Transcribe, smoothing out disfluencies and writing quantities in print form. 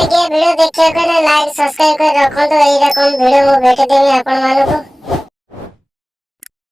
Video देखिए like subscribe कर रखो तो यही रकम वीडियो में भेट देवी आपण मानको।